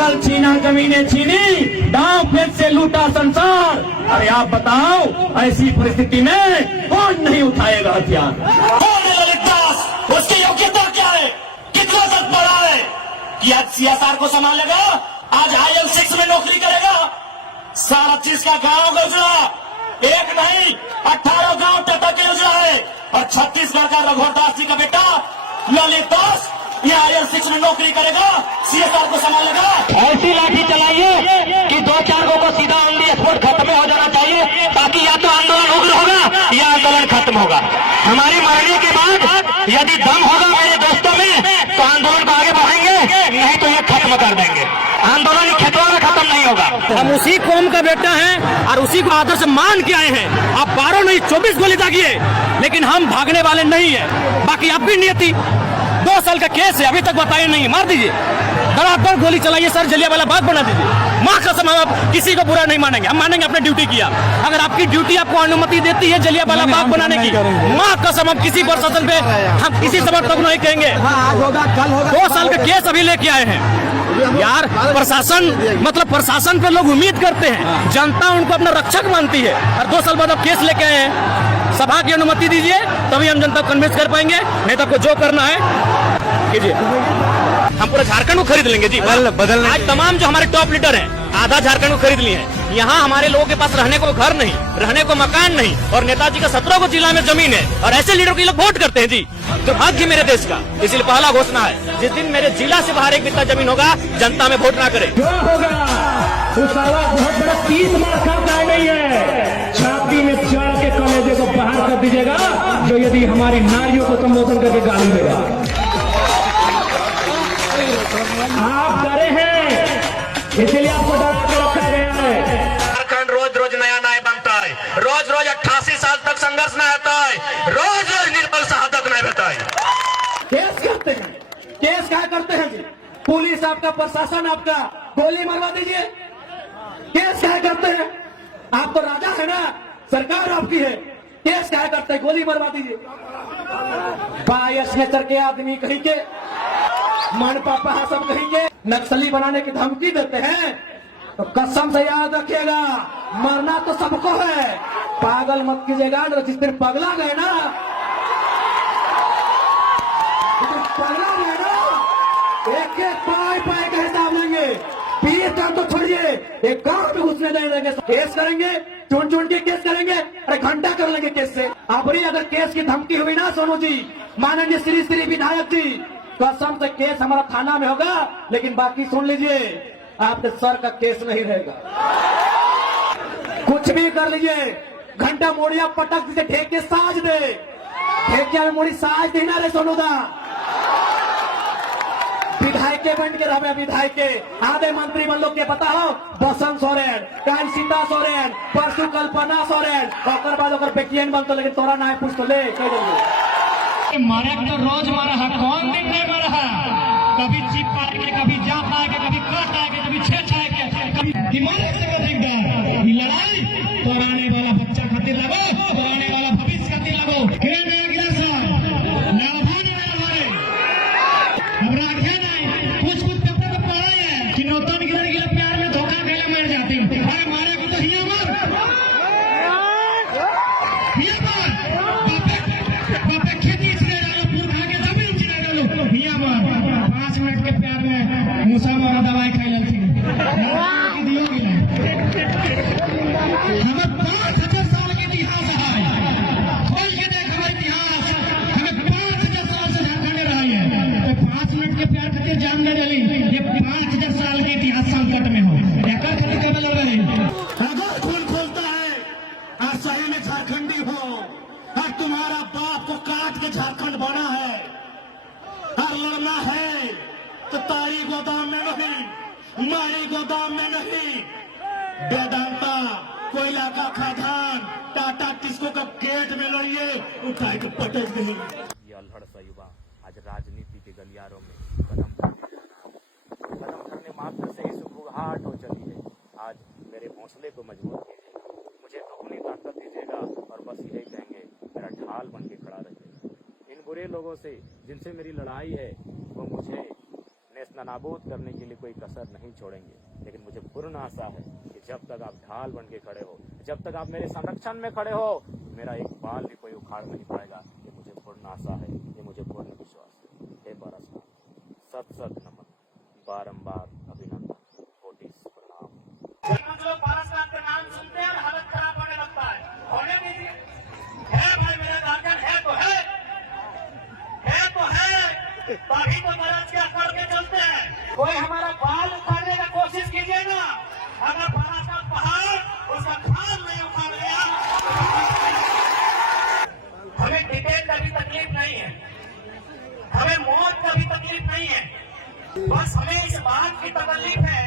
जंगल छीना, जमीनें छीनी, गांव खेत से लूटा संसार। अरे आप बताओ, ऐसी परिस्थिति में कौन नहीं उठाएगा हथियार? कौन है ललित दास? उसकी योग्यता क्या है? कितना तक पढ़ा है कि आज सीएसआर को संभालेगा? आज IL6 में नौकरी करेगा? सारा चीज का गांव गुजरा, एक नहीं 18 गांव टटक के गुजरा है। और छत्तीसगढ़ का रघुवर दास जी का बेटा ललित दास ये IL6 में नौकरी करेगा, सीएसआर को संभालेगा। ऐसी लाठी चलाइए कि 2-4 लोगों को सीधा ऑन दी स्पॉट खत्म हो जाना चाहिए, ताकि या तो आंदोलन उग्र होगा या आंदोलन खत्म होगा। हमारे मरने के बाद यदि दम होगा मेरे दोस्तों में तो आंदोलन को आगे बढ़ाएंगे, नहीं तो ये खत्म कर देंगे। आंदोलन खेतों में खत्म नहीं होगा। हम उसी कौम का बेटा हैं और उसी को आदर से मान के आए हैं। आप 12 नहीं 24 गोली दागिए, लेकिन हम भागने वाले नहीं है। बाकी आपकी नियति 2 साल का केस है, अभी तक बताइए नहीं, मार दीजिए, धड़ाधड़ गोली चलाइए सर, जलियांवाला बाग बना दीजिए। माँ कसम हम किसी को बुरा नहीं मानेंगे, हम मानेंगे अपने ड्यूटी किया। अगर आपकी ड्यूटी आपको अनुमति देती है जलियांवाला बाग बनाने की, माँ कसम हम किसी प्रशासन पे हम किसी समर्थक नहीं कहेंगे। 2 साल का केस अभी लेके आए हैं यार। प्रशासन मतलब प्रशासन पे लोग उम्मीद करते हैं, जनता उनको अपना रक्षक मानती है, और 2 साल बाद अब केस लेके आए हैं। सभा की अनुमति दीजिए, तभी हम जनता को कन्विंस कर पाएंगे, नहीं तो आपको जो करना है कीजिए। हम पूरा झारखंड को खरीद लेंगे जी, बदल। आज तमाम जो हमारे टॉप लीडर हैं, आधा झारखंड को खरीद लिए हैं। यहाँ हमारे लोगों के पास रहने को घर नहीं, रहने को मकान नहीं, और नेताजी का 17 को जिला में जमीन है, और ऐसे लीडर को लोग वोट करते हैं जी। तो भाग्य मेरे देश का, इसलिए पहला घोषणा है, जिस दिन मेरे जिला से बाहर 1 बित्ता जमीन होगा, जनता में वोट ना करे। जो होगा उसाला बहुत बड़ा 30 मार का नहीं है, छाती में चढ़ के कलेजे को बाहर कर दीजिएगा, जो यदि हमारी नारियों को संबोधन करके गाली देगा। आप डरे हैं, इसलिए आपको डरा के रखा गया है। झारखंड रोज रोज नया न्याय बनता है, रोज रोज 88 साल तक संघर्ष न होता है, रोज रोज निर्बल शहादत नहीं होता है। केस करते हैं, केस क्या करते हैं जी? पुलिस आपका, प्रशासन आपका, गोली मरवा दीजिए। केस क्या करते हैं? आप तो राजा है ना, सरकार आपकी है, केस क्या करते हैं? गोली मरवा दीजिए। बायस नेचर के आदमी कहीं के, मन पापा सब कहीं के नक्सली बनाने की धमकी देते हैं, तो कसम से याद रखिएगा, मरना तो सबको है, पागल मत कीजिएगा। जिस दिन पगला गए ना, पगला गए ना, एक एक पाए का हिसाब लेंगे। 20 टन तो छोड़िए, एक गांव में घुसने नहीं देंगे। केस करेंगे, चुन के केस करेंगे, अरे घंटा कर लेंगे केस से। अबरी अगर केस की धमकी हुई ना सोनू जी, माननीय श्री विधायक जी, कसम से केस हमारा थाना में होगा, लेकिन बाकी सुन लीजिए, आपके सर का केस नहीं रहेगा। कुछ भी कर लीजिए, घंटा मोड़िया पटक से ठेके साज दे, ठेकिया में मोड़ी साज देना रे सोनू दा। विधायक बन के रहे, विधायक आधे मंत्री बन लोग के पता हो, बसंत सोरेन, कल सीता सोरेन, परसों कल्पना सोरेन, और बाद बेटियन बनते, लेकिन तोरा ना पूछ तो ले मारे तो रोज मारा है, कौन दिन नहीं मारा है? कभी चिप पार के, कभी जा पाए के, कभी कट आए के, कभी छेद आए के, कभी दिमाग से अधिक डर। ये लड़ाई तोराने वाला बच्चा खातिर लगो, तोराने वाला भविष्य खातिर लगो। खेल में अगला साल लड़ाई हमारे हमरा रखे नहीं, कुछ पेपर में पढ़ा है कि नौतन गिरने के प्यार में धोखा खेले मर जाते हैं। अरे मारे को तो हिया मार, हिया मार, बापे खेती से डालो, पूर खा के जमीन चिरा डालो, हिया मार। 5 मिनट के प्यार में मूसा वाला दवाई खाई लेती है, दियोगी ना। हमें 5000 साल के इतिहास है, खोल के देख हमारा इतिहास। हमें 5000 साल से झारखंड में रहा है, तो 5 मिनट के प्यार खातिर जान दे रही, ये 5000 साल के इतिहास संकट में हो, एक खातिर क्या लड़ रही। अगर खून खोलता है और सही में झारखंडी हो, और तुम्हारा बाप को काट के झारखंड बना है, और लड़ना है तो तारी गोदाम में नहीं, मारी गोदाम में नहीं, वेदांता कोयला का खदान, टाटा टिस्को का गेट में लड़िए, उठाए के पटक नहीं। ये अल्हड़ सा युवा आज राजनीति के गलियारों में कदम धरने मात्र से ही सुबुगाहट हो चली है। आज मेरे हौसले को मजबूत कीजिए, मुझे दुगनी ताकत दीजिएगा, और बस यही कहेंगे, मेरा ढाल बन के खड़ा रहिए। इन बुरे लोगों से जिनसे मेरी लड़ाई है, वो मुझे नेशनल नस्ता नाबूद करने के लिए कोई कसर नहीं छोड़ेंगे। लेकिन मुझे पूर्ण आशा है कि जब तक आप ढाल बन के खड़े हो, जब तक आप मेरे संरक्षण में खड़े हो, मेरा एक बाल भी कोई उखाड़ नहीं पाएगा। ये मुझे पूर्ण आशा है, ये मुझे पूर्ण विश्वास है। हे पारसनाथ, सत सत नमन, बारंबार अभिनंदन, कोटि प्रणाम। जो पारसनाथ का नाम सुनते हैं हालत खराब होने लगता है। होने दीजिए, है भाई मेरा गार्जियन, है तो है तभी तो महाराज क्या करके चलते हैं। कोई हमारा बाल उखाड़ने का कोशिश कीजिए ना, अगर पारसनाथ पहाड़ उसका खाल नहीं उखाड़ गया। हमें डिटेल का भी तकलीफ नहीं है, हमें मौत का भी तकलीफ नहीं है, बस हमें इस बात की तकलीफ है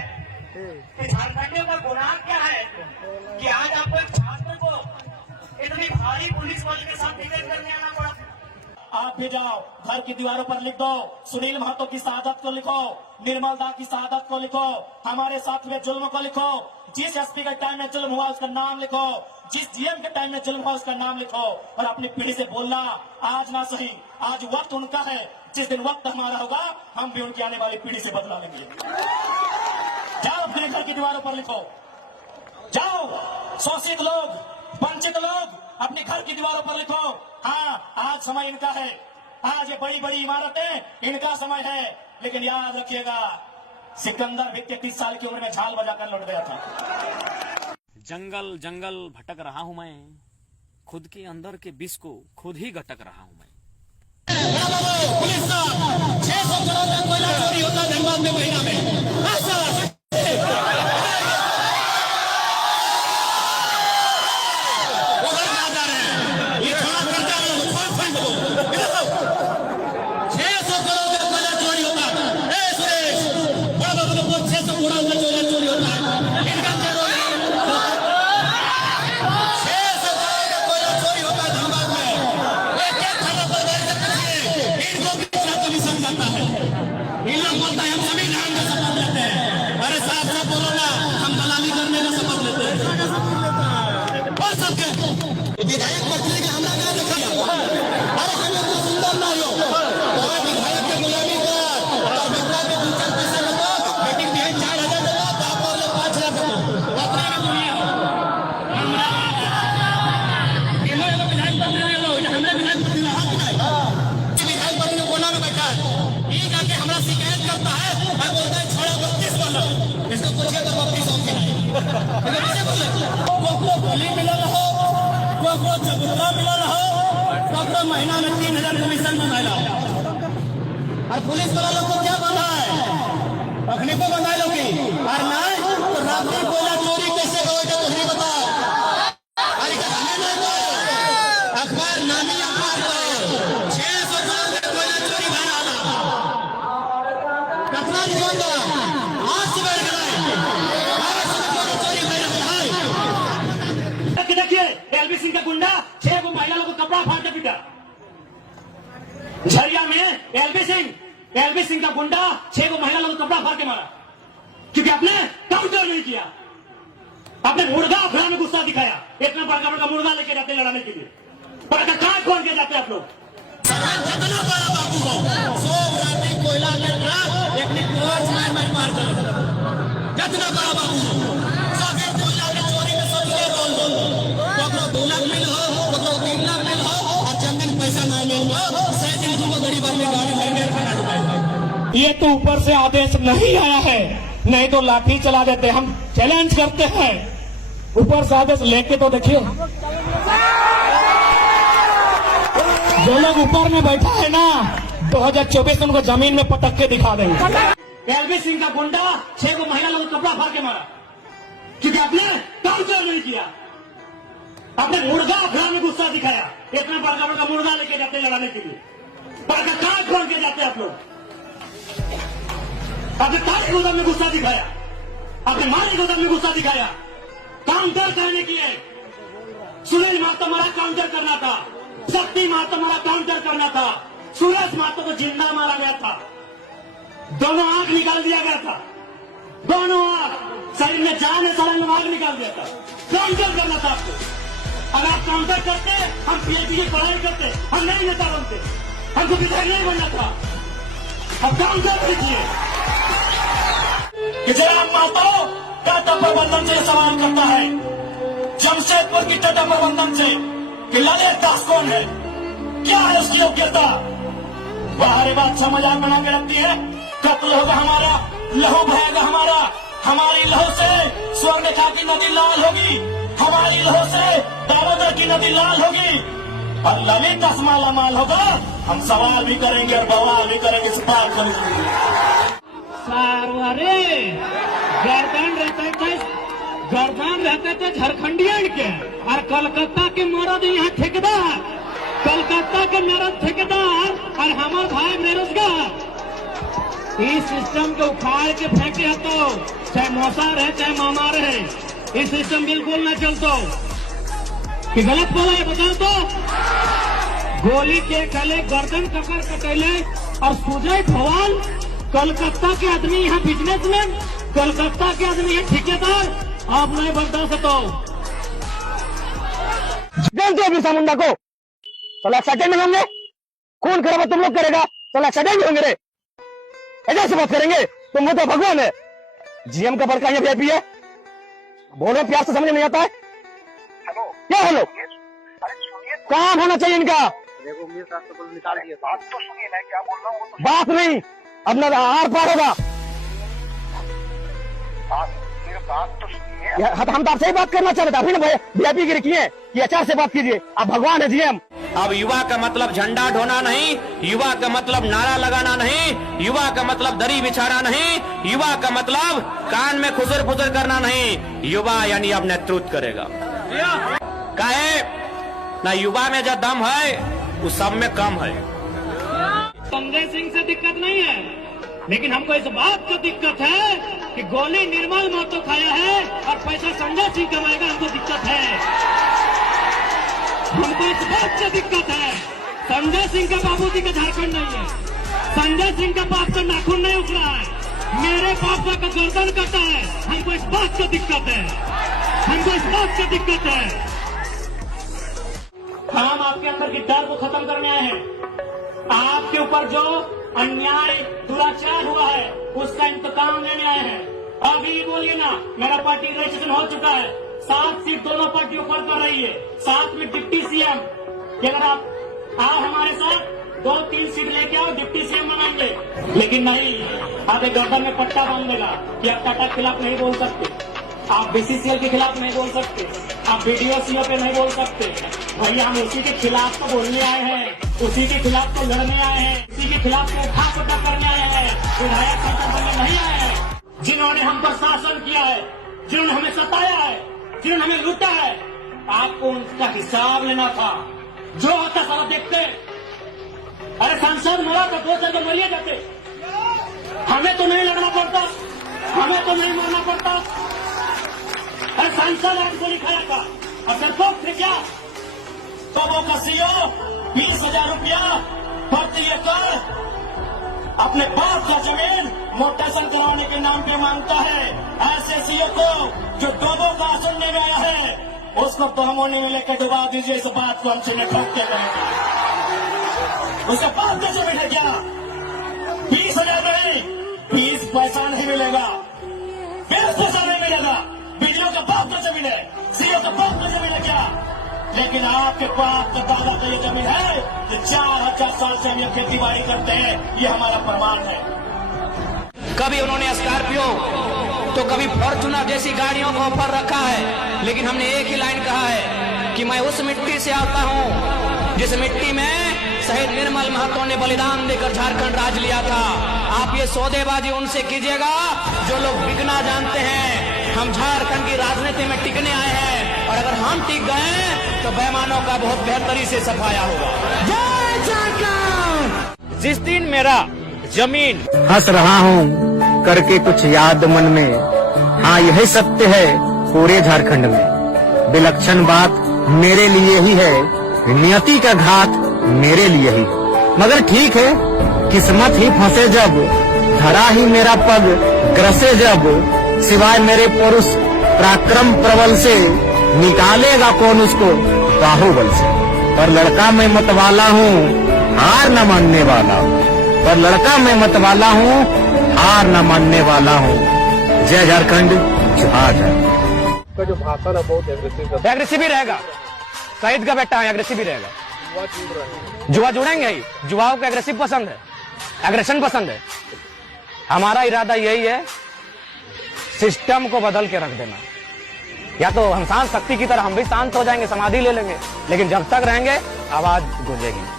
कि झारखंडियों का गुनाह क्या है कि आज आपको एक छात्र को इतनी भारी पुलिस बल के साथ डिटेल करने आना पड़ा। आप भी जाओ, घर की दीवारों पर लिख दो, सुनील महतो की शहादत को लिखो, निर्मल दा की शहादत को लिखो, हमारे साथ हुए जुल्म को लिखो, जिस एसपी के टाइम में जुल्म हुआ उसका नाम लिखो, जिस जीएम के टाइम में जुल्म हुआ उसका नाम लिखो, और अपनी पीढ़ी से बोलना आज ना सही, आज वक्त उनका है, जिस दिन वक्त हमारा होगा हम भी उनकी आने वाली पीढ़ी से बदला लेंगे। जाओ अपने घर की दीवारों पर लिखो, जाओ शोषित लोग, वंचित लोग अपने घर की दीवारों पर लिखो। हाँ, आज समय इनका है, आज ये बड़ी बड़ी इमारतें इनका समय है, लेकिन याद रखिएगा सिकंदर भी 33 साल की उम्र में झाल बजाकर लौट गया था। जंगल जंगल भटक रहा हूं मैं, खुद के अंदर के विष को खुद ही घटक रहा हूं मैं। पुलिस का 600 करोड़ का कोयला चोरी होता है धनबाद में महीना में। विधायक पत्नी का हमला क्या देखा, अरे हम इतना सुंदर ना हो विधायक के गुलामी कर और बेटा के 2-4 पैसे लगो, बेटी के 4,000 लगो, बाप और 5,000 लगो, पत्नी का दुनिया हमरा ये लोग विधायक पत्नी लोग हमने विधायक पत्नी हाथ उठाए, विधायक पत्नी कोना में बैठा है, ये जाके हमरा शिकायत करता है और बोलता है छोड़ा 32 वाला, इसको पूछिए तो 32 होंगे कैसे बोले को गोली मिला हो, को चबूतरा मिला हो, तो महीना में 3,000 कमीशन में मिला, और पुलिस वाला लोग को क्या बना है, अखनी को बना लो की, और नहीं तो रात्रि कोयला चोरी कैसे करोगे तो नहीं बताओ। अरे अखबार नामी अखबार 600 करोड़ का कोयला चोरी भरा कतना निकल आज से बैठ गए चोरी भरा। देखिए एलबी सिंह का गुंडा 6 को महिला लोग को कपड़ा फाड़ के पीटा झरिया में। एलबी सिंह का गुंडा 6 को महिला लोग को कपड़ा फाड़ के मारा, क्योंकि आपने काउंटर नहीं किया, आपने मुर्गा अखड़ा में गुस्सा दिखाया। इतना बड़का बड़का मुर्गा लेके जाते लड़ाने के लिए, बड़का काट खोल के जाते आप लोग। जितना बड़ा बाबू हो 100 रात्रि कोयला के ट्रक एक निकोच मार जितना बड़ा बाबू हो सब कोयला के चोरी में सब ये बोल 2 लाख मिल हो, 3 लाख मिल हो, और चंदन पैसा ना मिल हो, सैकड़ों तुमको गरीब आदमी गाड़ी लेकर ये तो ऊपर से आदेश नहीं आया है, नहीं तो लाठी चला देते। हम चैलेंज करते हैं, ऊपर से आदेश लेके तो देखिए, जो लोग ऊपर में बैठा है ना 2024 उनको जमीन में पटक के दिखा देंगे। एलबी सिंह का गुंडा 6 को महिला लोग कपड़ा फाड़ के मारा, क्योंकि आपने काउंटर नहीं किया, आपने मुर्गा अखड़ा में गुस्सा दिखाया। इतना बड़का बड़का मुर्गा लेके जाते लड़ाने के लिए, बड़का काट खोल के जाते आप लोग। आपने तारी गोदाम में गुस्सा दिखाया, आपने माली गोदाम में गुस्सा दिखाया, काउंटर करने के लिए। सुनील महतो मारा काउंटर करना था, शक्ति महतो मारा काउंटर करना था, सुरेश महतो को जिंदा मारा गया था, दोनों आंख निकाल दिया गया था, दोनों आंख शरीर में जान है, शरीर में आग निकाल दिया था। काउंटर करना था आपको, अगर आप काउंटर करते हम पीएचडी की पढ़ाई करते, हम नहीं नेता बनते, हमको विधायक नहीं बनना था। अब काउंटर कीजिए। कि जयराम महतो टाटा प्रबंधन से सवाल करता है, जमशेदपुर की टाटा प्रबंधन से कि ललित दास कौन है, क्या है उसकी योग्यता। बाहरी बात समझ आ बना के रखती है, कत्ल होगा हमारा, लहू बहेगा हमारा, हमारी लहू से स्वर्णरेखा की नदी लाल होगी, हमारी लहू से दामोदर की नदी लाल होगी, और ललित दास माला माल होगा। हम सवाल भी करेंगे और बवाल भी करेंगे, इस बात को अरे गर्दन रहते थे झारखंडियन के, और कलकत्ता के मरद यहाँ ठेकेदार, कलकत्ता के मरद ठेकेदार, और हमारे भाई बेरोजगार। इस सिस्टम को उखाड़ के फेंके है तो चाहे मौसा रहे चाहे मामा रहे, इस सिस्टम बिल्कुल न चलतो। कि गलत बोला है बता तो। गोली के खले गर्दन ककर कटेले और सुजय भवन कलकत्ता के आदमी यहाँ बिजनेसमैन, कलकत्ता के आदमी यहाँ ठेकेदार, आप नहीं बर्दाश्त तो जानते हो बिरसा मुंडा को? साला एक्सीडेंट होंगे, खून खराबा तुम लोग करेगा, साला एक्सीडेंट होंगे रे, ऐसे से बात करेंगे तुम? तो भगवान है, जीएम का बड़का ये वीआईपी है, बोलो प्यार से समझ नहीं आता है। क्या हेलो, काम होना चाहिए इनका। निकाल दिया, बात तो सुनिए, मैं क्या बोल रहा हूँ। बात नहीं, अब ना आर पार होगा। बात तो सुनिए। हम तो आपसे ही बात करना चाहते थे, अभी ना वीआईपी गिरी किए कि एचआर से बात कीजिए, आप भगवान है जीएम। अब युवा का मतलब झंडा ढोना नहीं, युवा का मतलब नारा लगाना नहीं, युवा का मतलब दरी बिछाना नहीं, युवा का मतलब कान में खुजर फुजर करना नहीं, युवा यानी अब नेतृत्व करेगा। काहे ना युवा में जो दम है वो सब में कम है। संजय सिंह से दिक्कत नहीं है, लेकिन हमको इस बात का दिक्कत है कि गोली निर्मल महतो खाया है और पैसा संजय सिंह कमाएगा, हमको दिक्कत है। हमको इस बात से दिक्कत है, संजय सिंह का बाबूजी का झारखंड नहीं है, संजय सिंह का बाप का नाखून नहीं उखड़ा है, मेरे पापा का गर्दन कटा है, हमको इस बात का दिक्कत है, हमको इस बात का दिक्कत है। हम आपके अंदर की डर को खत्म करने आए हैं, आपके ऊपर जो अन्याय दुराचार हुआ है उसका इंतकाम लेने आए हैं। अभी बोलिए ना, मेरा पार्टी रजिस्ट्रेशन हो चुका है, 7 सीट दोनों पार्टी ऊपर कर रही है, साथ में डिप्टी सीएम, अगर आप आओ हमारे साथ 2-3 सीट लेके आओ, डिप्टी सीएम बनाएंगे। लेकिन नहीं, आप एक गर्दन में पट्टा बांध देगा कि आप टाटा के खिलाफ नहीं बोल सकते, आप बीसीसीएल के खिलाफ नहीं बोल सकते, आप बीडीओ सीओ पे नहीं बोल सकते। भैया हम उसी के खिलाफ तो बोलने आए हैं, उसी के खिलाफ तो लड़ने आए हैं, उसी के खिलाफ तो उठा पटा करने आए हैं, विधायक संसद बनने नहीं आए हैं। जिन्होंने हम पर शासन किया है, जिन्होंने हमें सताया है, जिन्होंने हमें लूटा है, आपको उनका हिसाब लेना था। जो होता सारा देखते, अरे सांसद मरा तो 2 जगह मरिए जाते, हमें तो नहीं लड़ना पड़ता, हमें तो नहीं मरना पड़ता। अरे सांसद आज गोली खाया था, अब डरपोक थे क्या? तो वो कसीओ 20,000 रुपया प्रति एकड़ अपने बाप का जमीन मोटेशन कराने के नाम पे मांगता है। ऐसे सीओ को जो डोबो का सुनने में आया है, उसको तोहमों में लेकर डुबा दीजिए। इस बात को हमसे निपटते रहेंगे। उसका बाप कैसे मिले क्या? 20,000 नहीं, 20 पैसा नहीं मिलेगा, 20 पैसा नहीं मिलेगा। बिजलियों का बाप कैसे मिले, सीओ का बाप कैसे मिले क्या? लेकिन आपके बाप का दादा का ये जमीन है कि 4,000 साल से हम ये खेती बाड़ी करते हैं, ये हमारा प्रमाण है। कभी उन्होंने स्कॉर्पियो तो कभी फॉर्च्यूनर जैसी गाड़ियों को ऑफर रखा है, लेकिन हमने एक ही लाइन कहा है कि मैं उस मिट्टी से आता हूं जिस मिट्टी में शहीद निर्मल महतो ने बलिदान देकर झारखंड राज लिया था। आप ये सौदेबाजी उनसे कीजिएगा जो लोग बिकना जानते हैं। हम झारखंड की राजनीति में टिकने आए हैं, और अगर हम टिक गए तो बेईमानों का बहुत बेहतरी से सफाया होगा। जय झारखंड। जिस दिन मेरा जमीन हंस रहा हूँ करके कुछ याद मन में, हाँ यही सत्य है पूरे झारखंड में। विलक्षण बात मेरे लिए ही है, नियति का घात मेरे लिए ही। मगर ठीक है, किस्मत ही फंसे जब, धरा ही मेरा पग ग्रसे जब, सिवाय मेरे पुरुष पराक्रम प्रबल से, निकालेगा कौन उसको बाहुबल से। पर लड़का मैं मतवाला हूँ, हार न मानने वाला हूँ। पर लड़का मैं मतवाला हूँ, हार न मानने वाला हूँ। जय झारखंड, जोहार झारखंड। का जो भाषण है बहुत एग्रेसिव एग्रेसिव ही रहेगा, शहीद का बेटा है, एग्रेसिव ही रहेगा। जुआ जुड़ेंगे ही, जुआओं को एग्रेसिव पसंद है, एग्रेशन पसंद है। हमारा इरादा यही है, सिस्टम को बदल के रख देना। या तो हम शांत शक्ति की तरह हम भी शांत हो जाएंगे, समाधि ले लेंगे, लेकिन जब तक रहेंगे आवाज गूंजेगी।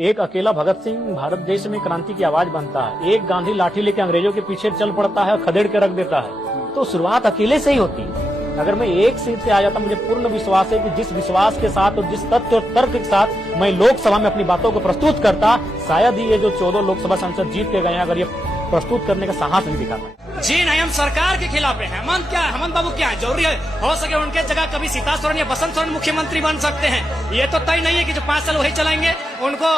एक अकेला भगत सिंह भारत देश में क्रांति की आवाज बनता है, एक गांधी लाठी लेके अंग्रेजों के पीछे चल पड़ता है और खदेड़ के रख देता है। तो शुरुआत अकेले से ही होती है। अगर मैं एक सीट से आ जाता, मुझे पूर्ण विश्वास है कि जिस विश्वास के साथ और जिस तथ्य और तर्क के साथ मैं लोकसभा में अपनी बातों को प्रस्तुत करता, शायद ही ये जो 14 लोकसभा सांसद जीत के गए हैं, अगर ये प्रस्तुत करने का साहस भी दिखाता। जी नहीं, हम सरकार के खिलाफ है। हेमंत क्या है, हेमंत बाबू क्या है? जरूरी है हो सके उनके जगह कभी सीता सोरेन या बसंत सोरेन मुख्यमंत्री बन सकते हैं। ये तो तय नहीं है कि जो 5 साल वही चलाएंगे, उनको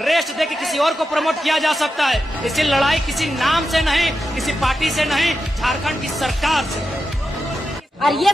रेस्ट दे के किसी और को प्रमोट किया जा सकता है। इसलिए लड़ाई किसी नाम से नहीं, किसी पार्टी से नहीं, झारखंड की सरकार से। और ये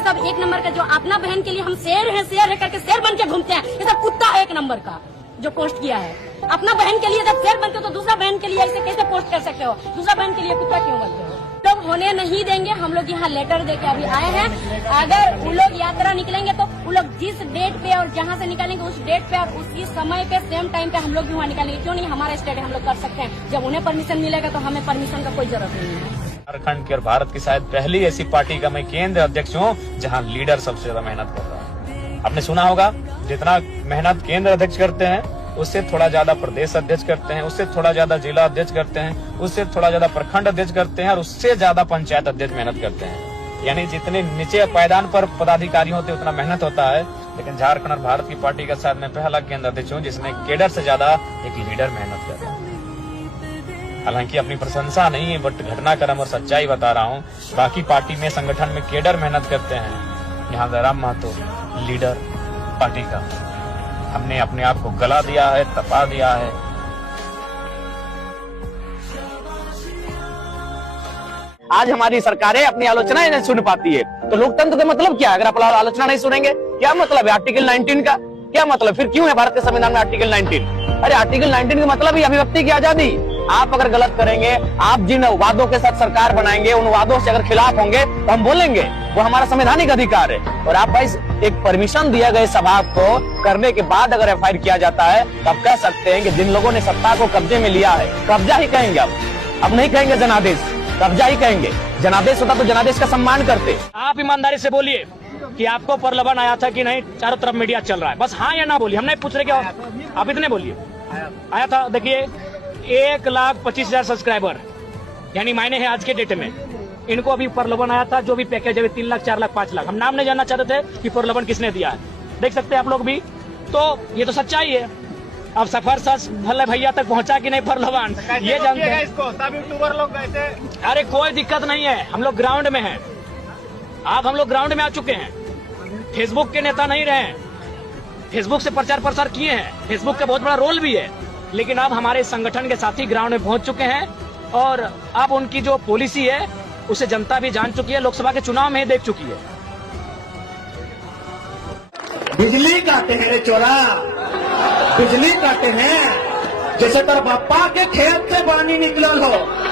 सब एक नंबर का जो अपना बहन के लिए हम शेर है करके शेर बन के घूमते हैं, ये सब कुत्ता है एक नंबर का जो पोस्ट किया है। अपना बहन के लिए जब शेर बनते हो तो दूसरा बहन के लिए ऐसे कैसे पोस्ट कर सकते हो? दूसरा बहन के लिए कुत्ता क्यों बनते हो? लोग होने नहीं देंगे। हम लोग यहाँ लेटर दे के अभी आए हैं। अगर वो लोग यात्रा निकलेंगे तो वो लोग जिस डेट पे और जहाँ से निकालेंगे उस डेट पे और उसी समय पे सेम टाइम पे हम लोग भी वहाँ निकालेंगे। क्यों नहीं? हमारा स्टेट हम लोग कर सकते हैं। जब उन्हें परमिशन मिलेगा तो हमें परमिशन का कोई जरूरत नहीं है। झारखंड की और भारत की शायद पहली ऐसी पार्टी का मैं केंद्र अध्यक्ष हूँ जहाँ लीडर सबसे ज्यादा मेहनत कर रहा है। आपने सुना होगा, जितना मेहनत केंद्र अध्यक्ष करते हैं उससे थोड़ा ज्यादा प्रदेश अध्यक्ष करते हैं, उससे थोड़ा ज्यादा जिला अध्यक्ष करते हैं, उससे थोड़ा ज्यादा प्रखंड अध्यक्ष करते हैं और उससे ज्यादा पंचायत अध्यक्ष मेहनत करते हैं। यानी जितने नीचे पायदान पर पदाधिकारी होते उतना मेहनत होता है। लेकिन झारखंड और भारत की पार्टी का शायद मैं पहला केंद्र अध्यक्ष हूँ जिसमें केडर से ज्यादा एक लीडर मेहनत कर रहा है। हालांकि अपनी प्रशंसा नहीं है, बट घटनाक्रम और सच्चाई बता रहा हूँ। बाकी पार्टी में संगठन में केडर मेहनत करते हैं, यहाँ जयराम महतो लीडर पार्टी का। हमने अपने आप को गला दिया है, तपा दिया है। आज हमारी सरकारें अपनी आलोचना नहीं सुन पाती है, तो लोकतंत्र का मतलब क्या है? अगर आप आलोचना नहीं सुनेंगे, क्या मतलब है आर्टिकल 19 का? क्या मतलब? फिर क्यों है भारत के संविधान में आर्टिकल 19? अरे आर्टिकल 19 का मतलब ही अभिव्यक्ति की आजादी। आप अगर गलत करेंगे, आप जिन वादों के साथ सरकार बनाएंगे, उन वादों से अगर खिलाफ होंगे तो हम बोलेंगे, वो हमारा संवैधानिक अधिकार है। और आप भाई एक परमिशन दिया गया सभा को करने के बाद अगर एफआईआर किया जाता है तो आप कह सकते हैं कि जिन लोगों ने सत्ता को कब्जे में लिया है, कब्जा ही कहेंगे अब नहीं कहेंगे जनादेश, कब्जा ही कहेंगे। जनादेश होता तो जनादेश का सम्मान करते। आप ईमानदारी से बोलिए कि आपको प्रलोभन आया था कि नहीं? चारों तरफ मीडिया चल रहा है, बस हाँ या ना बोलिए। हम नहीं पूछ रहे कि आप इतने बोलिए। आया था। देखिए 1,25,000 सब्सक्राइबर यानी मायने है आज के डेट में। इनको अभी प्रलोभन आया था, जो भी पैकेज है 3 लाख 4 लाख 5 लाख। हम नाम नहीं जानना चाहते थे कि प्रलोभन किसने दिया है। देख सकते हैं आप लोग भी, तो ये तो सच्चाई है। अब सफर सच भले भैया तक पहुंचा कि नहीं प्रलोभन, ये जानते हैं। इसको सब यूट्यूबर लोग गए थे। अरे कोई दिक्कत नहीं है, हम लोग ग्राउंड में हैं। हम लोग ग्राउंड में आ चुके हैं, फेसबुक के नेता नहीं रहे। फेसबुक से प्रचार प्रसार किए हैं, फेसबुक का बहुत बड़ा रोल भी है, लेकिन अब हमारे संगठन के साथी ग्राउंड में पहुंच चुके हैं और अब उनकी जो पॉलिसी है उसे जनता भी जान चुकी है, लोकसभा के चुनाव में ही देख चुकी है। बिजली काटे हैं रे चोरा, बिजली काटे हैं। जैसे तर बप्पा के खेत से पानी निकलल हो,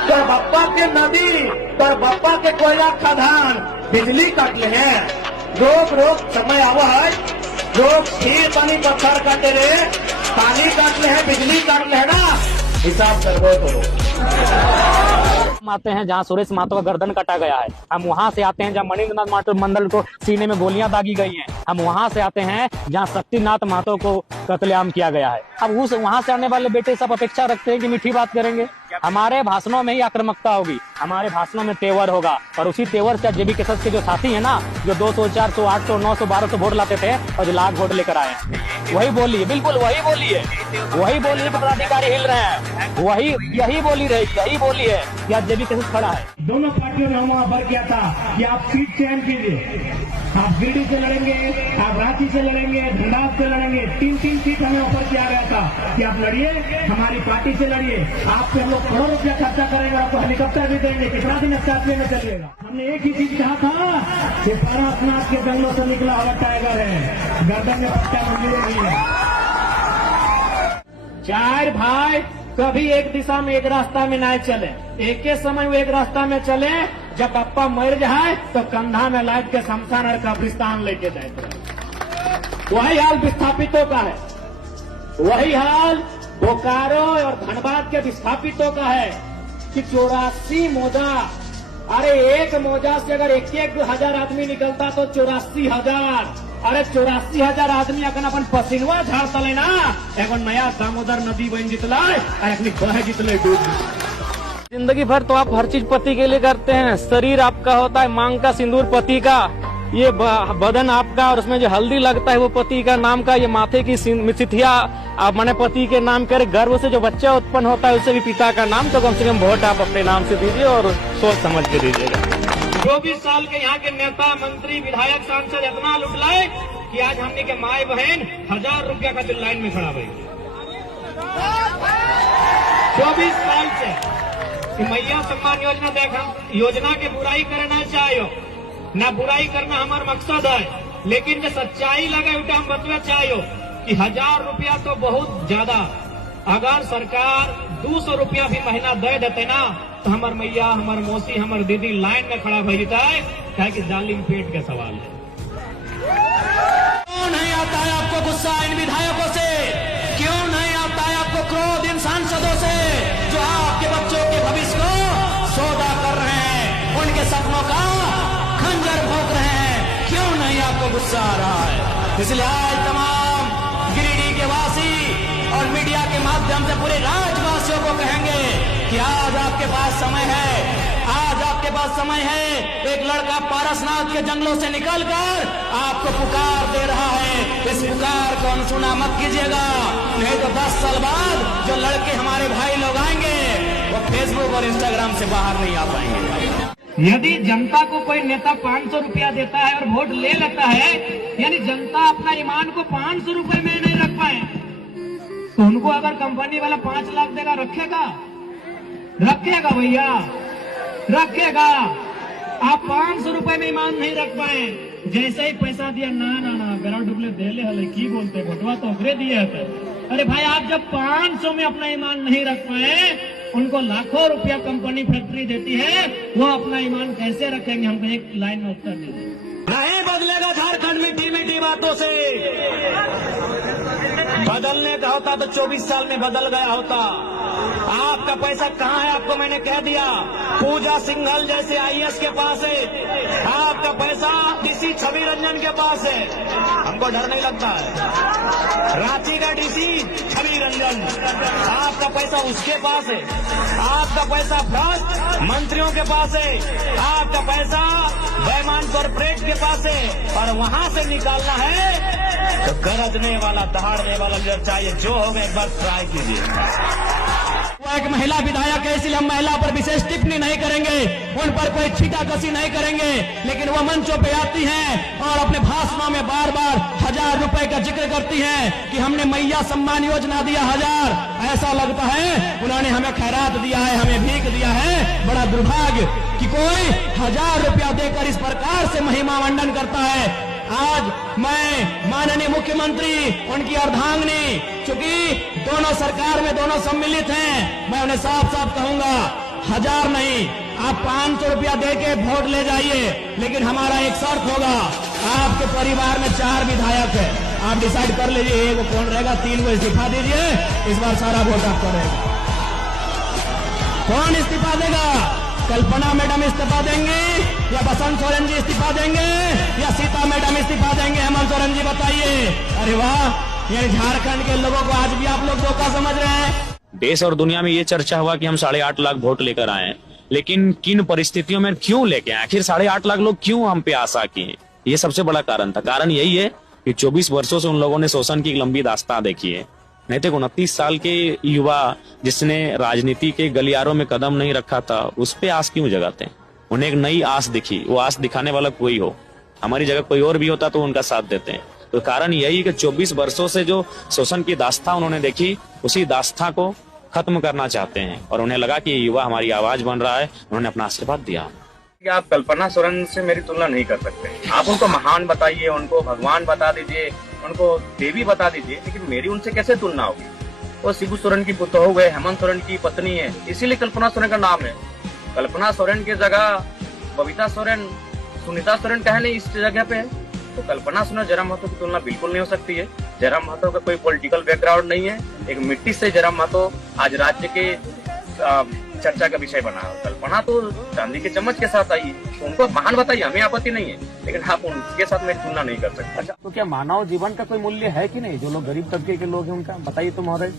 तर बप्पा के नदी, तर बप्पा के कोयला खदान, बिजली काटले हैं। रोक रोक समय आवा है, रोक फिर पानी पत्थर काटे रे, पानी काटले हैं, बिजली काटले है ना, हिसाब कर दो। आते हैं जहाँ सुरेश महतो का गर्दन काटा गया है, हम वहाँ से आते हैं जहाँ मणिन्द्रनाथ महतो मंडल को सीने में गोलियां दागी गई हैं, हम वहाँ से आते हैं जहाँ शक्तिनाथ महतो को कत्लेआम किया गया है। अब उस वहाँ से आने वाले बेटे सब अपेक्षा रखते हैं कि मीठी बात करेंगे। हमारे भाषणों में ही आक्रामकता होगी, हमारे भाषणों में तेवर होगा, और उसी तेवर से जेबी केसस के जो साथी है ना, जो 200, 400, 800, 900, 1200 वोट लाते थे और जो लाख वोट लेकर आए, वही बोलिए, बिल्कुल वही बोलिए, वही बोलिए। पदाधिकारी हिल रहे हैं, वही यही बोली रही, यही बोली है कि आज जेबी केसस खड़ा है। दोनों पार्टियों ने वहाँ पर किया था कि आप सीट चयन कीजिए, आप गिरिडीह से लड़ेंगे, आप रांची से लड़ेंगे, धनबाद से लड़ेंगे। 3-3 सीट हमें ऑफर किया गया था कि आप लड़िए, हमारी पार्टी से लड़िए, आपसे हम लोग करोड़ रुपया खर्चा करेंगे, आपको हेलीकॉप्टर भी देंगे, कितना दिन स्कॉर्पियो में चलिएगा। हमने एक ही चीज कहा था कि पारसनाथ के जंगलों से निकला हुआ टाइगर है, गर्दन में पट्टा मंजूर नहीं है। 4 भाई कभी एक दिशा में एक रास्ता में ना चले, एक ही समय वो एक रास्ता में चले। जब पप्पा मर जाए तो कंधा में लाद के शमशान और कब्रिस्तान लेके जाते। वही हाल विस्थापितों का है, वही हाल बोकारो और धनबाद के विस्थापितों का है कि 84 मोजा, अरे एक मोजा से अगर 1,000 आदमी निकलता तो 84,000, अरे 84,000 आदमी अगर अपन पसीनवा झाड़ता ले ना, एगो नया दामोदर नदी बन जितला और अपनी बह जितले डूब। जिंदगी भर तो आप हर चीज पति के लिए करते हैं। शरीर आपका होता है, मांग का सिंदूर पति का, ये बदन आपका और उसमें जो हल्दी लगता है वो पति का नाम का, ये माथे की सिथिया आप माने पति के नाम करे। गर्भ से जो बच्चा उत्पन्न होता है उससे भी पिता का नाम। तो कम से कम वोट आप अपने नाम से दीजिए और सोच समझ के दीजिएगा। 24 साल के यहाँ के नेता, मंत्री, विधायक, सांसद इतना लुट लाए कि आज हमने के माए बहन 1000 रुपया का जो लाइन में खड़ा भाई 24 साल से कि मैया सम्मान योजना देखा, योजना के बुराई करना चाहिए ना, बुराई करना हमारा मकसद है, लेकिन जो सच्चाई लगे उठा हम बतवा चाहिए कि 1000 रुपया तो बहुत ज्यादा। अगर सरकार 200 रुपया भी महीना दे देते ना तो हमार मैया, हमार मौसी, हमार दीदी लाइन में खड़ा भर देता है, क्या कि जालिम पेट का सवाल है। क्यों नहीं आता है आपको गुस्सा इन विधायकों से? क्यों नहीं आता है आपको क्रोध इन सांसदों से जो आपके बच्चों के भविष्य को सौदा कर रहे हैं, उनके सपनों का खंजर भोंक रहे हैं? क्यों नहीं आपको गुस्सा आ रहा है? इसलिए आज तमाम गिरिडीह के वासी और मीडिया के माध्यम से पूरे राज्यवासियों को कहेंगे कि आज आपके पास समय है, आज आपके पास समय है। एक लड़का पारसनाथ के जंगलों से निकलकर आपको पुकार दे रहा है, इस पुकार को अनसुना मत कीजिएगा, नहीं तो 10 साल बाद जो लड़के हमारे भाई लोग आएंगे वो फेसबुक और इंस्टाग्राम से बाहर नहीं आ पाएंगे। यदि जनता को कोई नेता 500 रुपया देता है और वोट ले लेता है, यानी जनता अपना ईमान को 500 रुपए में नहीं रख पाए, तो उनको अगर कंपनी वाला 5 लाख देगा, रखेगा? रखेगा भैया, रखेगा। आप 500 रुपए में ईमान नहीं रख पाए, जैसे ही पैसा दिया ना ना ना बेरा डुबले दे ले हले की बोलते, भटवा तो ओकरे दिए थे। अरे भाई आप जब 500 में अपना ईमान नहीं रख पाए, उनको लाखों रुपया कंपनी फैक्ट्री देती है, वो अपना ईमान कैसे रखेंगे? हमको एक लाइन में उत्तर दीजिए। नहीं बदलेगा झारखंड मीठी मीठी बातों से। बदलने का होता तो 24 साल में बदल गया होता। आपका पैसा कहाँ है आपको मैंने कह दिया। पूजा सिंघल जैसे IAS के पास है, आपका पैसा डीसी छवि रंजन के पास है। हमको डर नहीं लगता है। रांची का डीसी छवि रंजन, आपका पैसा उसके पास है। आपका पैसा भ्रष्ट मंत्रियों के पास है। आपका पैसा बेईमान कॉर्पोरेट के पास है। और वहां से निकालना है तो गरजने वाला, दहाड़ने वाला लीडर चाहिए। जो होगा एक बार ट्राई कीजिए। वो एक महिला विधायक है, इसलिए हम महिला पर विशेष टिप्पणी नहीं करेंगे, उन पर कोई छीटाकसी नहीं करेंगे, लेकिन वो मंचों पे आती हैं और अपने भाषणों में बार बार 1000 रुपए का जिक्र करती हैं कि हमने मैया सम्मान योजना दिया 1000। ऐसा लगता है उन्होंने हमें खैरात दिया है, हमें भीख दिया है। बड़ा दुर्भाग्य कि कोई 1000 रुपया देकर इस प्रकार से महिमा मंडन करता है। आज मैं माननीय मुख्यमंत्री, उनकी अर्धांगिनी, चूंकि दोनों सरकार में दोनों सम्मिलित हैं, मैं उन्हें साफ साफ कहूंगा 1000 नहीं, आप 500 रुपया दे के वोट ले जाइए, लेकिन हमारा एक शर्त होगा। आपके परिवार में 4 विधायक है, आप डिसाइड कर लीजिए एक कौन रहेगा, 3 को इस्तीफा दीजिए। इस बार सारा वोट आपका रहेगा। कौन इस्तीफा देगा? कल्पना मैडम इस्तीफा देंगे या बसंत सोरेन जी इस्तीफा देंगे या सीता मैडम इस्तीफा देंगे? हेमंत सोरेन जी बताइए। अरे वाह, ये झारखंड के लोगों को आज भी आप लोग धोखा समझ रहे हैं। देश और दुनिया में ये चर्चा हुआ कि हम 8.5 लाख वोट लेकर आए, लेकिन किन परिस्थितियों में क्यों लेके आए? आखिर 8.5 लाख लोग क्यों हम पे आशा किए? ये सबसे बड़ा कारण था। कारण यही है कि 24 वर्षों से उन लोगों ने शोषण की एक लंबी दास्तां देखी है। नहीं तो 29 साल के युवा जिसने राजनीति के गलियारों में कदम नहीं रखा था, उस पे आस क्यों जगाते हैं? उन्हें एक नई आस दिखी, वो आस दिखाने वाला कोई हो, हमारी जगह कोई और भी होता तो उनका साथ देते हैं। तो कारण यही कि 24 वर्षों से जो शोषण की दास्तां उन्होंने देखी, उसी दास्तां को खत्म करना चाहते हैं और उन्हें लगा कि ये युवा हमारी आवाज बन रहा है, उन्होंने अपना आशीर्वाद दिया। आप कल्पना सोरेन से मेरी तुलना नहीं कर सकते। आप उनको महान बताइए, उनको भगवान बता दीजिए, उनको देवी बता दीजिए, लेकिन मेरी उनसे कैसे तुलना होगी? वो शिबू सोरेन की पुतोहू है, हेमंत सोरेन की पत्नी है, इसीलिए कल्पना सोरेन का नाम है। कल्पना सोरेन की जगह बबीता सोरेन, सुनीता सोरेन कहे नहीं इस जगह पे है। तो कल्पना सोरेन जयराम महतो की तुलना बिल्कुल नहीं हो सकती है। जयराम महतो का कोई पॉलिटिकल बैकग्राउंड नहीं है। एक मिट्टी से जयराम महतो आज राज्य के चर्चा का विषय बना। कल्पना तो चांदी के चम्मच के साथ आई है, तो उनको महान बताइए, हमें आपत्ति नहीं है, लेकिन आप उनके साथ मेरी तुलना नहीं कर सकते। अच्छा, तो क्या मानव जीवन का कोई मूल्य है कि नहीं? जो लोग गरीब तबके के लोग हैं उनका बताइए तो महोदय।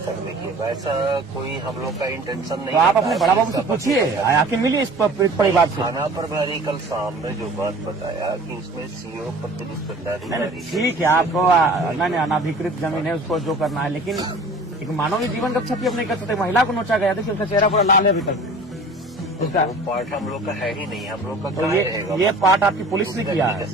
देखिए वैसा कोई हम लोग का इंटेंशन नहीं। तो आप अपने बड़ा बाबू से पूछिए, आके मिलिए इस परिवार से। थाना प्रभारी कल सामने जो बात बताया कि उसमें सीओ पर जिम्मेदारी। ठीक है, आपको अनाधिकृत जमीन है, उसको जो करना है, लेकिन एक मानवीय जीवन रक्षा भी आप नहीं कर सकते। महिला को नोचा गया, देखिए उसका चेहरा पूरा लाल है अभी तक। उसका पार्ट हम लोग का है ही नहीं, हम लोग का तो ये पार्ट आपकी पुलिस ने किया है,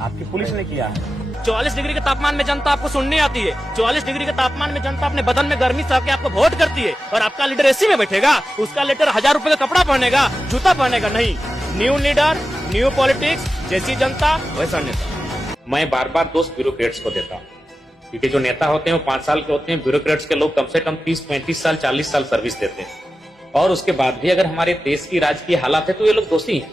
आपकी पुलिस ने किया है। 44 डिग्री के तापमान में जनता आपको सुनने आती है, 44 डिग्री के तापमान में जनता अपने बदन में गर्मी सह के आपको वोट करती है, और आपका लीडर एसी में बैठेगा, उसका लीडर 1000 रुपए का कपड़ा पहनेगा, जूता पहनेगा नहीं। न्यू लीडर, न्यू पॉलिटिक्स, जैसी जनता वैसा नेता। मैं बार बार दोस्त ब्यूरोक्रेट्स को देता हूँ, क्योंकि जो नेता होते हैं वो 5 साल के होते हैं, ब्यूरोक्रेट्स के लोग कम से कम 30-35 साल 40 साल सर्विस देते हैं, और उसके बाद भी अगर हमारे देश की राज्य की हालात है तो ये लोग दोषी हैं।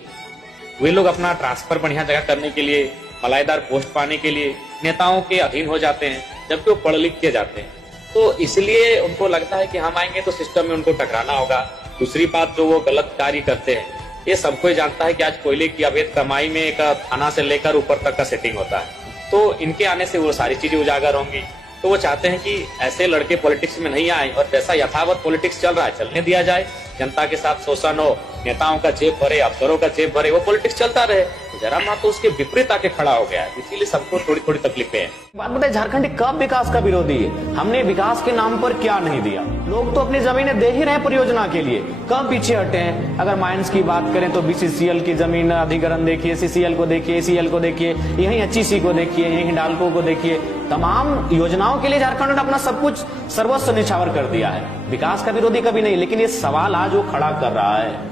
वे लोग अपना ट्रांसफर बढ़िया जगह करने के लिए, मलाईदार पोस्ट पाने के लिए नेताओं के अधीन हो जाते हैं, जबकि वो पढ़ लिख के जाते हैं। तो इसलिए उनको लगता है कि हम आएंगे तो सिस्टम में उनको टकराना होगा। दूसरी बात, जो वो गलत कार्य करते हैं, ये सबको जानता है कि आज कोयले की अवैध कमाई में एक थाना से लेकर ऊपर तक का सेटिंग होता है, तो इनके आने से वो सारी चीजें उजागर होंगी। तो वो चाहते हैं कि ऐसे लड़के पॉलिटिक्स में नहीं आए, और जैसा यथावत पॉलिटिक्स चल रहा है चलने दिया जाए। जनता के साथ शोषण हो, नेताओं का जेब भरे, अफसरों का जेब भरे, वो पॉलिटिक्स चलता रहे। जयराम महतो उसके विपरीत आके खड़ा हो गया है, इसीलिए सबको थोड़ी थोड़ी तकलीफें हैं। बात बताए, झारखंड कब विकास का विरोधी है? हमने विकास के नाम पर क्या नहीं दिया? लोग तो अपनी जमीनें दे ही रहे परियोजना के लिए, कब पीछे हटे हैं? अगर माइंस की बात करें तो बीसीसीएल की जमीन अधिग्रहण देखिए, सीसीएल को देखिए, एसीएल को देखिए, यहीं एचईसी को देखिए, यहीं हिंडाल्को को देखिए। तमाम योजनाओं के लिए झारखंड ने अपना सब कुछ सर्वस्व निछावर कर दिया है। विकास का विरोधी कभी नहीं, लेकिन ये सवाल आज वो खड़ा कर रहा है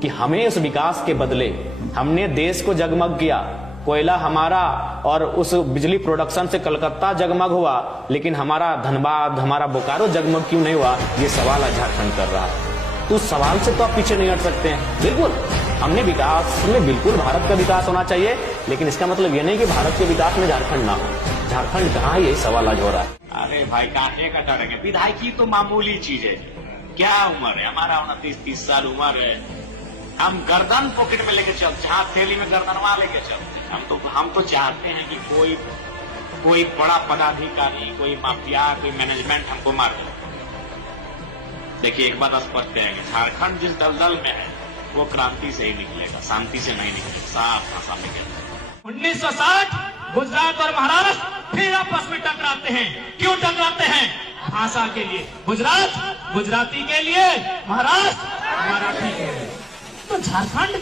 कि हमें उस विकास के बदले हमने देश को जगमग किया, कोयला हमारा, और उस बिजली प्रोडक्शन से कलकत्ता जगमग हुआ, लेकिन हमारा धनबाद, हमारा बोकारो जगमग क्यों नहीं हुआ? ये सवाल आज झारखंड कर रहा है। तो उस सवाल से तो आप पीछे नहीं हट सकते हैं। बिल्कुल हमने विकास में, बिल्कुल भारत का विकास होना चाहिए, लेकिन इसका मतलब ये नहीं कि भारत के विकास में झारखंड ना हो। झारखंड कहाँ, यही सवाल आज हो रहा है। अरे भाई काहे का डरेंगे, विधायकी तो मामूली चीज है। क्या उम्र है हमारा? 29-30 साल उम्र है। हम गर्दन पॉकेट में लेके चलते, जहाँ थैली में गर्दनवा लेके चलते। हम तो चाहते हैं कि कोई बड़ा पदाधिकारी, कोई माफिया, कोई मैनेजमेंट हमको मार दे। देखिए एक बात स्पष्ट है कि झारखंड जिस दलदल में है वो क्रांति से ही निकलेगा, शांति से नहीं निकलेगा, साफ भाषा में कहते हैं। 1960 गुजरात और महाराष्ट्र फिर आपस में टकराते हैं। क्यों टकराते हैं? भाषा के लिए। गुजरात गुजराती के लिए, महाराष्ट्र मराठी के लिए। तो झारखंड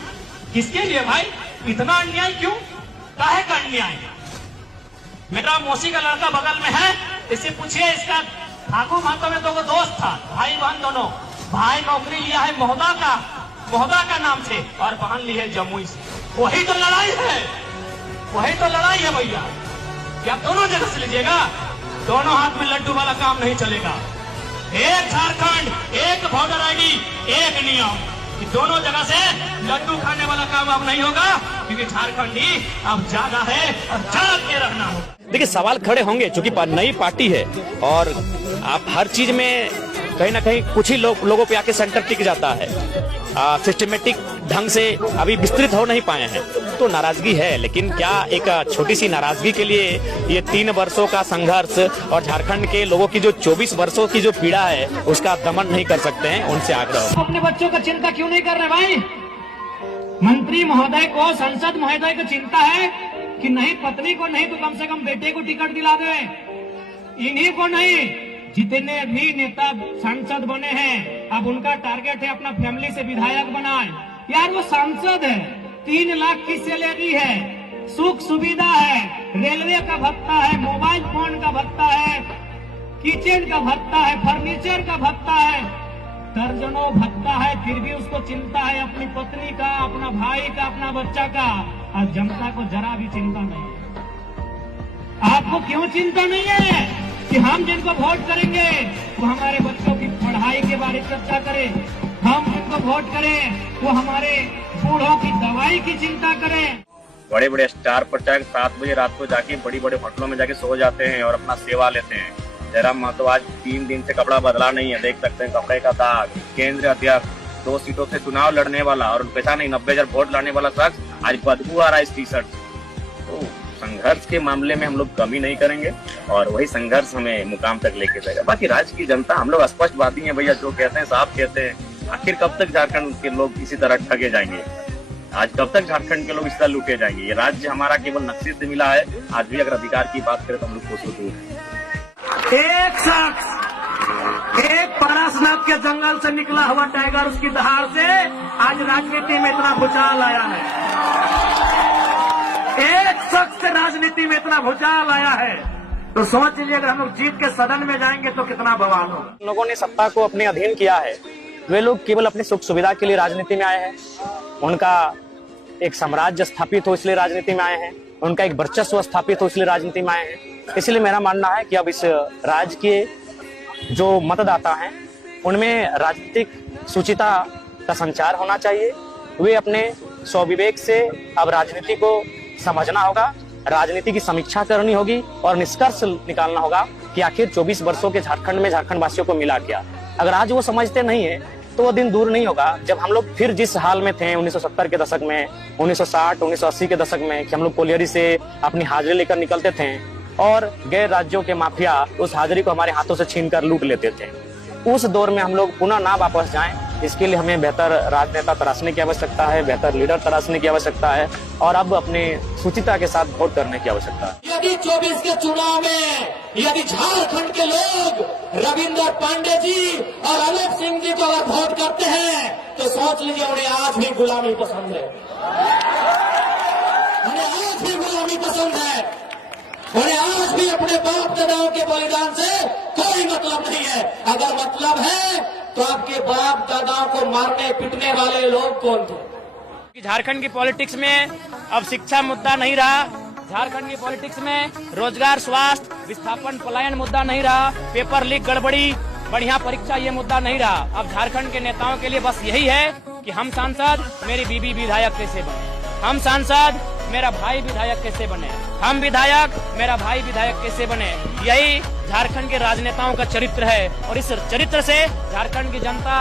किसके लिए भाई? इतना अन्याय क्यों? काहे का अन्याय? मेरा मौसी का लड़का बगल में है, इससे पूछिए, इसका ठाकुर महतो में 2 दोस्त था, भाई बहन दोनों। भाई नौकरी लिया है मोहदा का नाम से, और बहन ली है जमुई से। वही तो लड़ाई है, वही तो लड़ाई है भैया। क्या दोनों जगह से लीजिएगा? दोनों हाथ में लड्डू वाला काम नहीं चलेगा। एक झारखंड, एक वोटर आईडी, एक नियम, कि दोनों जगह से लड्डू खाने वाला काम अब नहीं होगा, क्योंकि झारखंड ही अब ज्यादा है और जाग के रहना होगा। देखिए सवाल खड़े होंगे, क्योंकि नई पार्टी है, और आप हर चीज में कहीं ना कहीं कुछ ही लोगों पे आके सेंटर टिक जाता है। सिस्टमेटिक ढंग से अभी विस्तृत हो नहीं पाए हैं, तो नाराजगी है। लेकिन क्या एक छोटी सी नाराजगी के लिए ये 3 वर्षों का संघर्ष और झारखंड के लोगों की जो 24 वर्षों की जो पीड़ा है उसका दमन नहीं कर सकते हैं? उनसे आग्रह। अपने बच्चों का चिंता क्यों नहीं कर रहे भाई? मंत्री महोदय को, सांसद महोदय को चिंता है कि नहीं पत्नी को नहीं तो कम से कम बेटे को टिकट दिला दे। इन्हीं को नहीं, जितने भी नेता सांसद बने हैं अब उनका टारगेट है अपना फैमिली से विधायक बनाए। यार वो सांसद है, 3 लाख की सैलरी है, सुख सुविधा है, रेलवे का भत्ता है, मोबाइल फोन का भत्ता है, किचन का भत्ता है, फर्नीचर का भत्ता है, दर्जनों भत्ता है, फिर भी उसको चिंता है अपनी पत्नी का, अपना भाई का, अपना बच्चा का। और जनता को जरा भी चिंता नहीं है। आपको क्यों चिंता नहीं है? कि हम जिनको वोट करेंगे वो हमारे बच्चों की पढ़ाई के बारे में चर्चा करें, हम जिनको वोट करें वो हमारे बूढ़ों की दवाई की चिंता करें। बड़े बड़े स्टार प्रचारक 7 बजे रात को जाके बड़ी बड़े होटलों में जाके सो जाते हैं और अपना सेवा लेते हैं। जयराम महतो आज 3 दिन से कपड़ा बदला नहीं है, देख सकते हैं कपड़े का दाग। केंद्रीय अध्यक्ष 2 सीटों से चुनाव लड़ने वाला और पैसा नहीं 90,000 वोट लाने वाला शख्स आज बदबू आ रहा है इस टी शर्ट से। तो संघर्ष के मामले में हम लोग कमी नहीं करेंगे और वही संघर्ष हमें मुकाम तक लेके जाएगा। बाकी राज्य की जनता, हम लोग स्पष्टवादी हैं भैया, जो कहते हैं साफ कहते हैं। आखिर कब तक झारखंड के लोग इसी तरह ठगे जाएंगे? आज कब तक झारखंड के लोग इस तरह लूटे जाएंगे? ये राज्य हमारा केवल नक्शे से मिला है। आज भी अगर अधिकार की बात करें तो हम लोग कोसों दूर हैं। एक शख्स, एक पारसनाथ के जंगल से निकला हुआ टाइगर, उसकी दहाड़ से आज राजनीति में इतना भूचाल आया है। एक शख्स से राजनीति में इतना भूचाल आया है, तो सोच लीजिए अगर हम लोग जीत के सदन में जाएंगे तो कितना बवाल होगा। लोगों ने सत्ता को अपने अधीन किया है, वे लोग केवल अपनी सुख सुविधा के लिए राजनीति में आए हैं। उनका एक साम्राज्य स्थापित हो इसलिए राजनीति में आए हैं, उनका एक वर्चस्व स्थापित हो इसलिए राजनीति में आए हैं। इसलिए मेरा मानना है कि अब इस राज्य के जो मतदाता हैं उनमें राजनीतिक शुचिता का संचार होना चाहिए। वे अपने स्वविवेक से अब राजनीति को समझना होगा, राजनीति की समीक्षा करनी होगी और निष्कर्ष निकालना होगा कि आखिर 24 वर्षों के झारखंड में झारखंड वासियों को मिला क्या। अगर आज वो समझते नहीं है तो वो दिन दूर नहीं होगा जब हम लोग फिर जिस हाल में थे 1970 के दशक में, 1960, 1980 के दशक में, कि हम लोग कोलियरी से अपनी हाजिरी लेकर निकलते थे और गैर राज्यों के माफिया उस हाजिरी को हमारे हाथों से छीनकर लूट लेते थे। उस दौर में हम लोग पुनः ना वापस जाएं, इसके लिए हमें बेहतर राजनेता तराशने की आवश्यकता है, बेहतर लीडर तराशने की आवश्यकता है और अब अपने सूचिता के साथ वोट करने की आवश्यकता है। यदि 24 के चुनाव में यदि झारखंड के लोग रविंद्र पांडे जी और अनूप सिंह जी को अगर वोट करते हैं तो सोच लीजिए उन्हें आज भी गुलामी पसंद है, उन्हें आज भी गुलामी पसंद है, उन्हें आज भी अपने बाप दादाओं के बलिदान से कोई मतलब नहीं है। अगर मतलब है तो आपके बाप दादाओं को मारने पीटने वाले लोग कौन थे? झारखंड की पॉलिटिक्स में अब शिक्षा मुद्दा नहीं रहा, झारखंड की पॉलिटिक्स में रोजगार, स्वास्थ्य, विस्थापन, पलायन मुद्दा नहीं रहा, पेपर लीक, गड़बड़ी, बढ़िया परीक्षा ये मुद्दा नहीं रहा। अब झारखंड के नेताओं के लिए बस यही है कि हम सांसद, मेरी बीबी विधायक कैसे बने, हम सांसद, मेरा भाई विधायक कैसे बने, हम विधायक, मेरा भाई विधायक कैसे बने। यही झारखंड के राजनेताओं का चरित्र है और इस चरित्र से झारखंड की जनता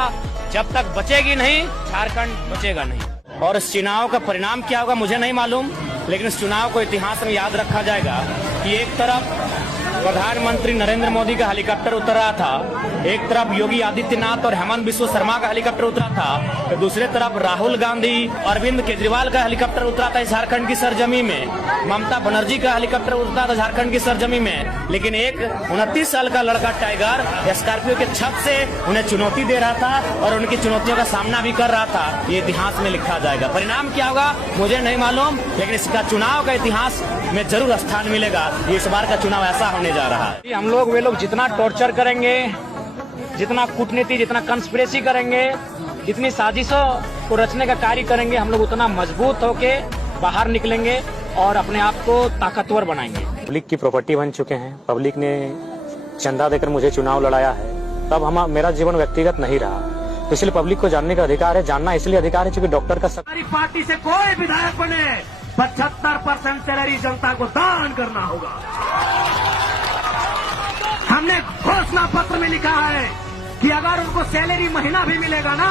जब तक बचेगी नहीं, झारखंड बचेगा नहीं। और इस चुनाव का परिणाम क्या होगा मुझे नहीं मालूम, लेकिन इस चुनाव को इतिहास में याद रखा जाएगा कि एक तरफ प्रधानमंत्री नरेंद्र मोदी का हेलीकॉप्टर उतर रहा था, एक तरफ योगी आदित्यनाथ और हेमंत बिस्वा शर्मा का हेलीकॉप्टर उतरा था, तो दूसरे तरफ राहुल गांधी, अरविंद केजरीवाल का हेलीकॉप्टर उतरा था झारखंड की सरजमी में, ममता बनर्जी का हेलीकॉप्टर उतरा था झारखंड की सरजमी में। लेकिन एक 29 साल का लड़का टाइगर स्कॉर्पियो के छत से उन्हें चुनौती दे रहा था और उनकी चुनौतियों का सामना भी कर रहा था। ये इतिहास में लिखा जाएगा। परिणाम क्या होगा मुझे नहीं मालूम, लेकिन इसका चुनाव का इतिहास में जरूर स्थान मिलेगा। ये इस बार का चुनाव ऐसा होने जा रहा है। हम लोग, वे लोग जितना टॉर्चर करेंगे, जितना कूटनीति, जितना कंस्पिरेसी करेंगे, जितनी साजिशों को रचने का कार्य करेंगे, हम लोग उतना मजबूत होके बाहर निकलेंगे और अपने आप को ताकतवर बनाएंगे। पब्लिक की प्रॉपर्टी बन चुके हैं, पब्लिक ने चंदा देकर मुझे चुनाव लड़ाया है, तब मेरा जीवन व्यक्तिगत नहीं रहा, तो इसलिए पब्लिक को जानने का अधिकार है। जानना इसलिए अधिकार है क्योंकि डॉक्टर का हमारी पार्टी से कोई विधायक बने 75% सैलरी जनता को दान करना होगा। हमने घोषणा पत्र में लिखा है कि अगर उनको सैलरी महीना भी मिलेगा ना,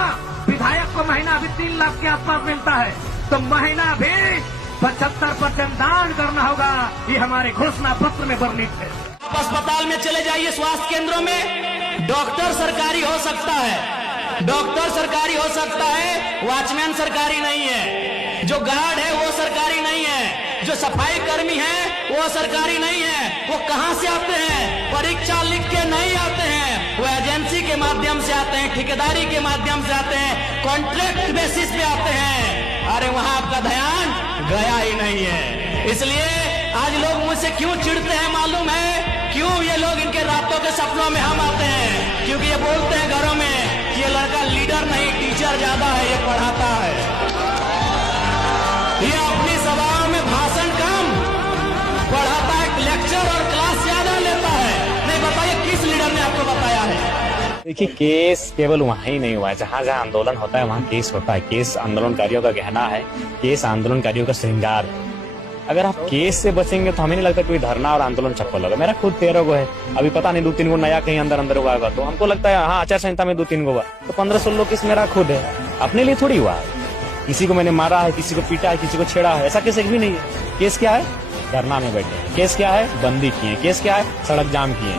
विधायक को महीना भी 3 लाख के आसपास मिलता है, तो महीना भी 75% दान करना होगा। ये हमारे घोषणा पत्र में वर्णित है। आप अस्पताल में चले जाइए, स्वास्थ्य केंद्रों में डॉक्टर सरकारी हो सकता है, डॉक्टर सरकारी हो सकता है, वॉचमैन सरकारी नहीं है, जो गार्ड है वो सरकारी नहीं है, जो सफाई कर्मी है वो सरकारी नहीं है। वो कहां से आते हैं? परीक्षा लिख के नहीं आते हैं, वो एजेंसी के माध्यम से आते हैं, ठेकेदारी के माध्यम से आते हैं, कॉन्ट्रैक्ट बेसिस पे आते हैं। अरे वहां आपका ध्यान गया ही नहीं है। इसलिए आज लोग मुझसे क्यों चिढ़ते हैं मालूम है? क्यों ये लोग इनके रातों के सपनों में हम आते हैं? क्योंकि ये बोलते हैं घरों में कि ये लड़का लीडर नहीं टीचर ज्यादा है, ये पढ़ाता है, ये अपनी सभाओं में भाषण कम, पढ़ाता है, लेक्चर और क्लास ज्यादा लेता है। नहीं देखिए, केस केवल वहाँ ही नहीं हुआ है, जहाँ जहाँ आंदोलन होता है वहाँ केस होता है। केस आंदोलनकारियों का गहना है, केस आंदोलनकारियों का श्रृंगार है। अगर आप केस से बचेंगे तो हमें नहीं लगता कोई धरना और आंदोलन सफल होगा। मेरा खुद 13 गो है, अभी पता नहीं 2-3 गो नया कहीं अंदर हुआ होगा, तो हमको लगता है हाँ आचार संहिता में 2-3 गो हुआ, तो 15-16 केस मेरा खुद है, अपने लिए थोड़ी हुआ है। किसी को मैंने मारा है, किसी को पीटा है, किसी को छेड़ा है, ऐसा केस एक भी नहीं है। केस क्या है? धरना में बैठे हैं। केस क्या है? बंदी किए। केस क्या है? सड़क जाम किए।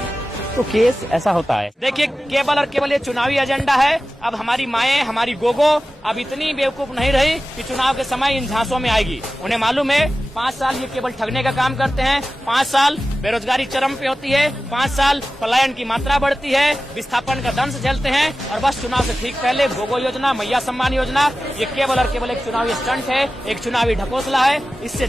तो केस ऐसा होता है। देखिए, केवल और केवल ये चुनावी एजेंडा है। अब हमारी माएं, हमारी गोगो अब इतनी बेवकूफ नहीं रही कि चुनाव के समय इन झांसों में आएगी। उन्हें मालूम है 5 साल ये केवल ठगने का काम करते हैं, 5 साल बेरोजगारी चरम पे होती है, 5 साल पलायन की मात्रा बढ़ती है, विस्थापन का दंश झेलते हैं, और बस चुनाव से ठीक पहले गोगो योजना, मैया सम्मान योजना, ये केवल और केवल एक चुनावी स्टंट है, एक चुनावी ढकोसला है। इससे